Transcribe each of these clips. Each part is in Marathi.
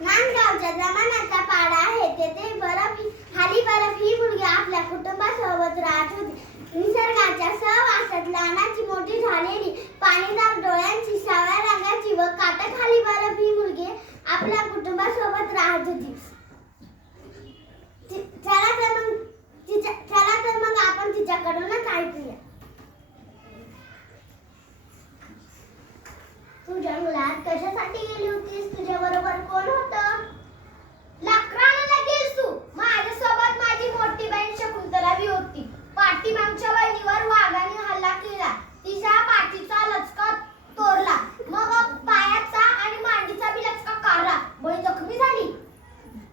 नांदगावच्या जमान्याचा पाडा आहे. तेथे बर्फ ही मुलगी आपल्या कुटुंबासोबत राहत होती. निसर्गाच्या सहवासात लहानाची मोठी झालेली, पाणीदार डोळ्यांची, सावळ्या रंगाची व काठाखाली बर्फ ही मुलगी आपल्या कुटुंबासोबत राहत होती. चला तर मग आपण तिच्याकडूनच ऐकूया. तू जंगलात कशासाठी गेली होतीस? तुझ्या बरोबर कोण होतं? लाकडाला गेलीस तू. माझ्यासोबत माझी मोठी बहीण शकुंतला बी होती. पाठीमागच्या बहिणीवर वाघाने हल्ला केला. तिचा पाठीचा लचका तोडला. मग पायाचा आणि मांडीचा बी लचका काढला. बहीण जखमी झाली.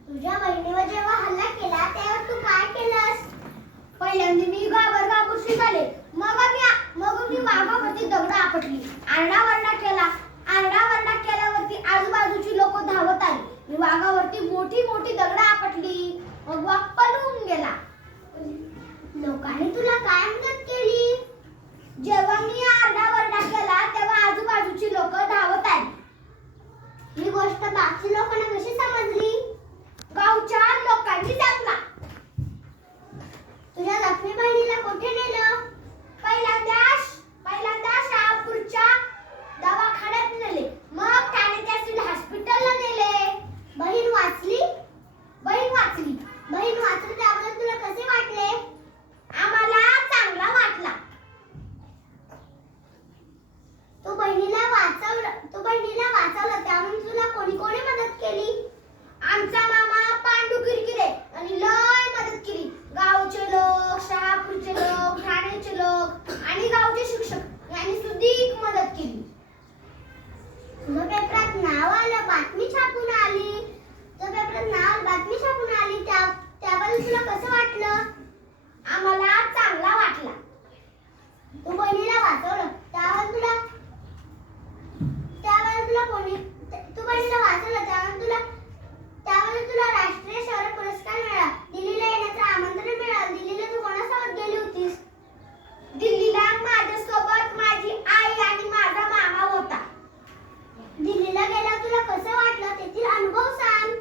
तुझ्या बहिणीवर जेव्हा हल्ला केला तेव्हा तू काय केलंस? पहिल्यांदा मी घाबरशी झाले. मग मी वाघावरती दगड आपटली. आरडाओरडा केल्यावरती आजूबाजूची लोक धावत आली. मी वाघावरती मोठी दगड आपटली. मग वाघ पळून गेला. लोकांनी तुला काय मदत केली? जेव्हा मी आरडाओरडा केला तेव्हा आजूबाजूची लोक धावत आली. ही गोष्ट बाकी लोकांना कशी समजली? गावच्या लोकांनी सांगला. तुझ्या लक्ष्मी बहिणीला कुठे नेलं? पहिल्यांदा शहापूरच्या दवाखान्यात नेले. मग ठाण्याच्या हॉस्पिटलला नेले. बहीण वाचली त्याबद्दल तुला कसे वाटले? आम्हाला चांगला वाटला. तू बहिणीला वाचवलं त्यामुळे तुला कोणी मदत केली? आमचा मामा पांडू किरकिरे आणि लय मदत केली. गावचे लोक, शहापूरचे लोक, ठाण्याचे लोक आणि गावचे शिक्षक यांनी सुद्धा मदत केली. तुझ्या पेपरात नाव आलं, बातमी छापून आली. त्याबद्दल तुला कसं वाटलं? आम्हाला चांगला वाटला. तू बहिणीला वाचवलं त्याबद्दल तुला राष्ट्रीय शौर्य पुरस्कार मिळाला. दिल्लीला येण्याचं आमंत्रण मिळालं. दिल्लीला तू कोणासोबत गेली होतीस? दिल्लीला माझ्यासोबत माझी आई आणि माझा मामा होता. दिल्लीला गेल्यावर तुला कसं वाटलं? तेथील अनुभव सांग.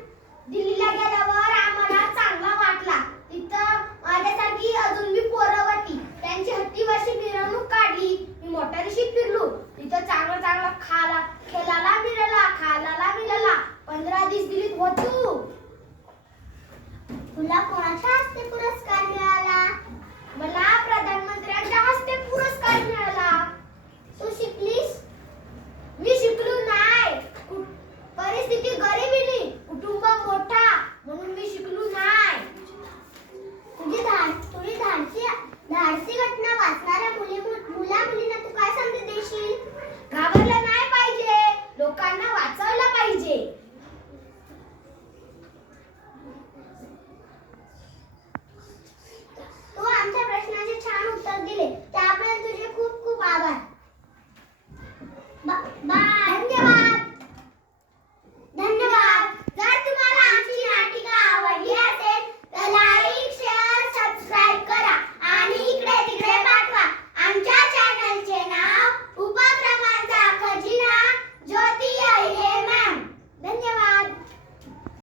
दिल्लीला गेल्यावर आम्हाला चांगला वाटला. तिथं माझ्यासारखी अजून बी पोरं होती. त्यांची हत्तीवरची मिरवणूक काढली. मी मोटारीशी फिरलो. तिथं चांगला खेळायला मिळाला. 15 दिवस दिल्लीत होतो. तुला कोणाच्या